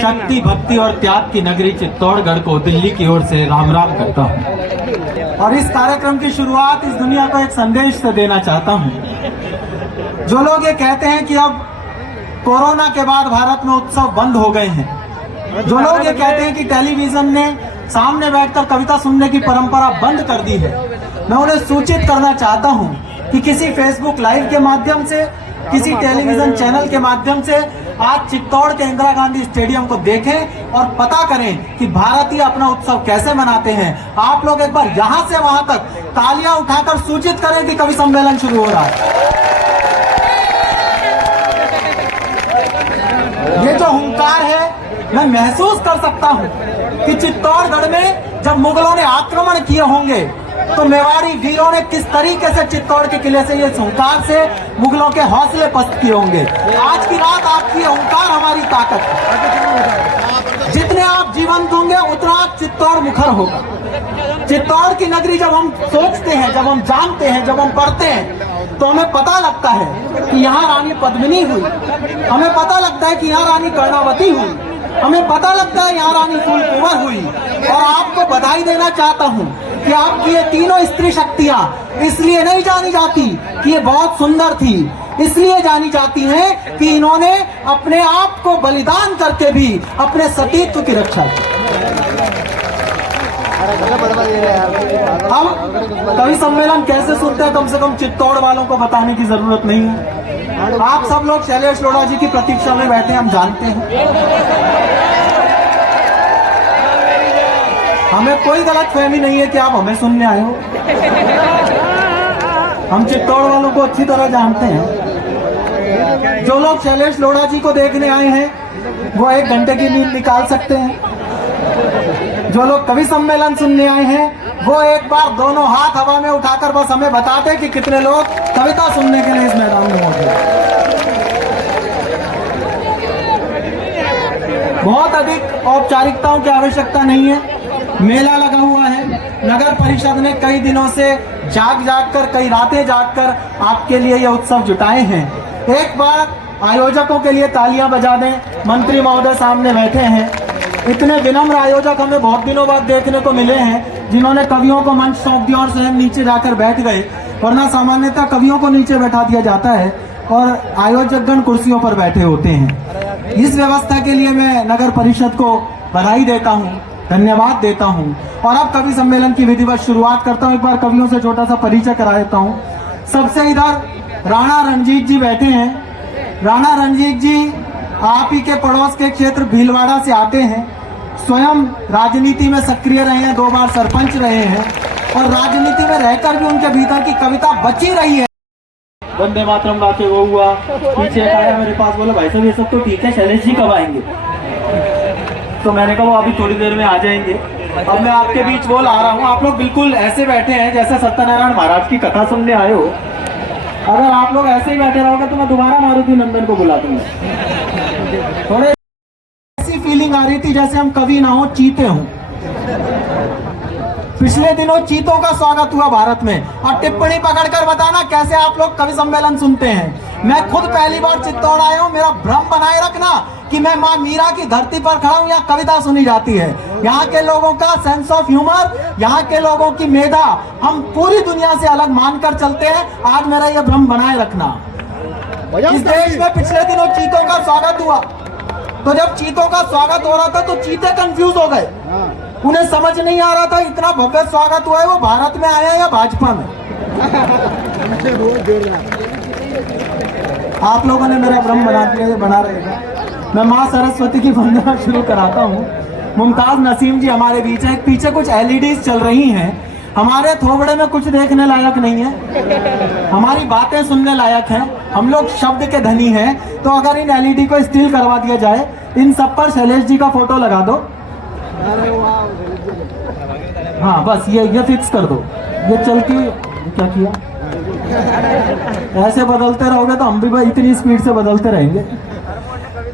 शक्ति, भक्ति और त्याग की नगरी चित्तौड़गढ़ को दिल्ली की ओर से राम राम करता हूँ। और इस कार्यक्रम की शुरुआत इस दुनिया को एक संदेश से देना चाहता हूँ। जो लोग ये कहते हैं कि अब कोरोना के बाद भारत में उत्सव बंद हो गए हैं, जो लोग ये कहते हैं कि टेलीविजन ने सामने बैठकर कविता सुनने की परंपरा बंद कर दी है, मैं उन्हें सूचित करना चाहता हूँ कि किसी फेसबुक लाइव के माध्यम से, किसी टेलीविजन चैनल के माध्यम से आज चित्तौड़ के इंदिरा गांधी स्टेडियम को देखें और पता करें कि भारतीय अपना उत्सव कैसे मनाते हैं। आप लोग एक बार यहाँ से वहां तक तालियां उठाकर सूचित करें कि कवि सम्मेलन शुरू हो रहा है। ये जो हुंकार है, मैं महसूस कर सकता हूँ कि चित्तौड़गढ़ में जब मुगलों ने आक्रमण किए होंगे तो मेवाड़ी वीरों ने किस तरीके से चित्तौड़ के किले से, ये हुंकार से मुगलों के हौसले पस्त किए होंगे। आज की रात आपकी हुंकार हमारी ताकत है। जितने आप जीवंत होंगे उतना चित्तौड़ मुखर होगा। चित्तौड़ की नगरी जब हम सोचते हैं, जब हम जानते हैं, जब हम पढ़ते हैं, तो हमें पता लगता है कि यहाँ रानी पद्मिनी हुई, हमें पता लगता है कि यहाँ रानी कर्णावती हुई, हमें पता लगता है यहाँ रानी फूल कुंवर हुई। और आपको बधाई देना चाहता हूँ कि आपकी ये तीनों स्त्री शक्तियां इसलिए नहीं जानी जाती कि ये बहुत सुंदर थी, इसलिए जानी जाती हैं कि इन्होंने अपने आप को बलिदान करके भी अपने सतीत्व की रक्षा की। हम कवि सम्मेलन कैसे सुनते हैं, कम से कम चित्तौड़ वालों को बताने की जरूरत नहीं है। आप सब लोग शैलेश लोढ़ा जी की प्रतीक्षा में बैठे, हम जानते हैं। हमें कोई गलतफहमी नहीं है कि आप हमें सुनने आए हो। हम चित्तौड़ वालों को अच्छी तरह जानते हैं। जो लोग शैलेश लोढ़ा जी को देखने आए हैं वो 1 घंटे की नींद निकाल सकते हैं। जो लोग कवि सम्मेलन सुनने आए हैं वो एक बार दोनों हाथ हवा में उठाकर बस हमें बताते कि कितने लोग कविता सुनने के लिए इस मैदान में मौजूद हैं। बहुत अधिक औपचारिकताओं की आवश्यकता नहीं है। मेला लगा हुआ है। नगर परिषद ने कई दिनों से जाग कर, कई रातें जाग कर आपके लिए ये उत्सव जुटाए हैं। एक बार आयोजकों के लिए तालियां बजा दें। मंत्री महोदय सामने बैठे हैं। इतने विनम्र आयोजक हमें बहुत दिनों बाद देखने को मिले हैं, जिन्होंने कवियों को मंच सौंप दिया और स्वयं नीचे जाकर बैठ गए। वरना सामान्यतः कवियों को नीचे बैठा दिया जाता है और आयोजकगण कुर्सियों पर बैठे होते हैं। इस व्यवस्था के लिए मैं नगर परिषद को बधाई देता हूँ, धन्यवाद देता हूं। और अब कवि सम्मेलन की विधिवत शुरुआत करता हूं। एक बार कवियों से छोटा सा परिचय करा देता हूं। सबसे इधर राणा रणजीत जी बैठे हैं। राणा रणजीत जी आप ही के पड़ोस के क्षेत्र भीलवाड़ा से आते हैं। स्वयं राजनीति में सक्रिय रहे हैं, 2 बार सरपंच रहे हैं और राजनीति में रहकर भी उनके भीतर की कविता बची रही है। वंदे मातरम गा के वो हुआ, पीछे आया मेरे पास, बोला भाई साहब ये सब तो ठीक है, शैलेश जी कब आएंगे? तो मैंने कहा वो अभी थोड़ी देर में आ जाएंगे। अब मैं आपके बीच बोल आ रहा हूँ। आप लोग बिल्कुल ऐसे बैठे हैं जैसे सत्यनारायण महाराज की कथा सुनने आए हो। अगर आप लोग ऐसे ही बैठे रहोगे तो मैं दोबारा मारुति नंदन को बुला दूंगा। थोड़े ऐसी फीलिंग आ रही थी जैसे हम कवि ना हो, चीते हों। पिछले दिनों चीतों का स्वागत हुआ भारत में, और टिप्पणी पकड़कर बताना कैसे आप लोग कवि सम्मेलन सुनते हैं। मैं खुद पहली बार चित्तौड़ आया हूँ। मेरा भ्रम बनाए रखना कि मैं माँ मीरा की धरती पर खड़ा हूँ, यहाँ कविता सुनी जाती है। यहाँ के लोगों का सेंस ऑफ ह्यूमर, यहाँ के लोगों की मेधा हम पूरी दुनिया से अलग मानकर चलते हैं। आज मेरा यह भ्रम बनाए रखना। इस देश में पिछले दिनों चीतों का स्वागत हुआ, तो जब चीतों का स्वागत हो रहा था तो चीते कंफ्यूज हो गए। उन्हें समझ नहीं आ रहा था इतना भव्य स्वागत हुआ है वो भारत में आया या भाजपा में। आप लोगों ने मेरा भ्रम बना रहेगा। मैं माँ सरस्वती की वंदना शुरू कराता हूँ। मुमताज नसीम जी हमारे बीच है। पीछे कुछ LEDs चल रही हैं। हमारे थोबड़े में कुछ देखने लायक नहीं है, हमारी बातें सुनने लायक हैं। हम लोग शब्द के धनी हैं, तो अगर इन LED को स्टील करवा दिया जाए, इन सब पर शैलेश जी का फोटो लगा दो। हाँ बस ये फिक्स कर दो। ये चलती क्या किया, ऐसे बदलते रहोगे तो हम भी भाई इतनी स्पीड से बदलते रहेंगे।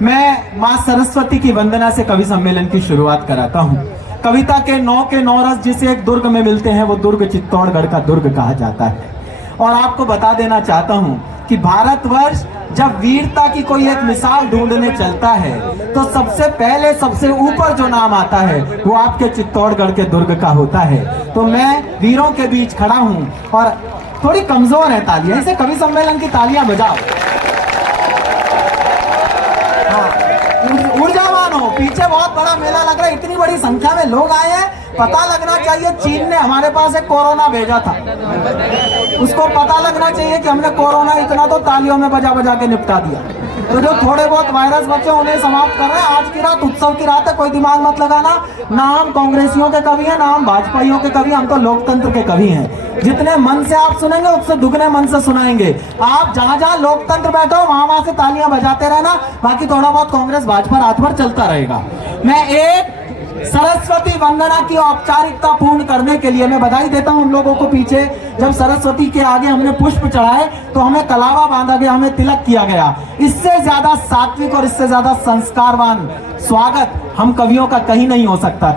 मैं माँ सरस्वती की वंदना से कवि सम्मेलन की शुरुआत कराता हूँ। कविता के 9 रस जिसे एक दुर्ग में मिलते हैं, वो दुर्ग चित्तौड़गढ़ का दुर्ग कहा जाता है। और आपको बता देना चाहता हूँ कि भारतवर्ष जब वीरता की कोई एक मिसाल ढूंढने चलता है तो सबसे पहले सबसे ऊपर जो नाम आता है वो आपके चित्तौड़गढ़ के दुर्ग का होता है। तो मैं वीरों के बीच खड़ा हूं और थोड़ी कमजोर है तालियां, इसे कवि सम्मेलन की तालियां बजाओ। ऊर्जावान हो, पीछे बहुत बड़ा मेला लग रहा है, इतनी बड़ी संख्या में लोग आए हैं। पता लगना चाहिए चीन ने हमारे पास एक कोरोना भेजा था, उसको पता लगना चाहिए कि हमने कोरोना इतना तो तालियों में बजा बजा के निपटा दिया। तो जो थोड़े बहुत वायरस बचे उन्हें समाप्त कर रहे हैं। आज की रात उत्सव की रात है, कोई दिमाग मत लगाना। ना हम कांग्रेसियों के कवि हैं, ना हम भाजपाइयों के कवि, हम तो लोकतंत्र के कवि हैं। जितने मन से आप सुनेंगे उससे दुगने मन से सुनाएंगे। आप जहां जहां लोकतंत्र बैठो वहां वहां से तालियां बजाते रहना, बाकी थोड़ा बहुत कांग्रेस भाजपा रात भर चलता रहेगा। मैं एक सरस्वती वंदना की औपचारिकता पूर्ण करने के लिए मैं बधाई देता हूं उन लोगों को। पीछे जब सरस्वती के आगे हमने पुष्प चढ़ाए तो हमें कलावा बांधा गया, हमें तिलक किया गया। इससे ज्यादा सात्विक और इससे ज्यादा संस्कारवान स्वागत हम कवियों का कहीं नहीं हो सकता।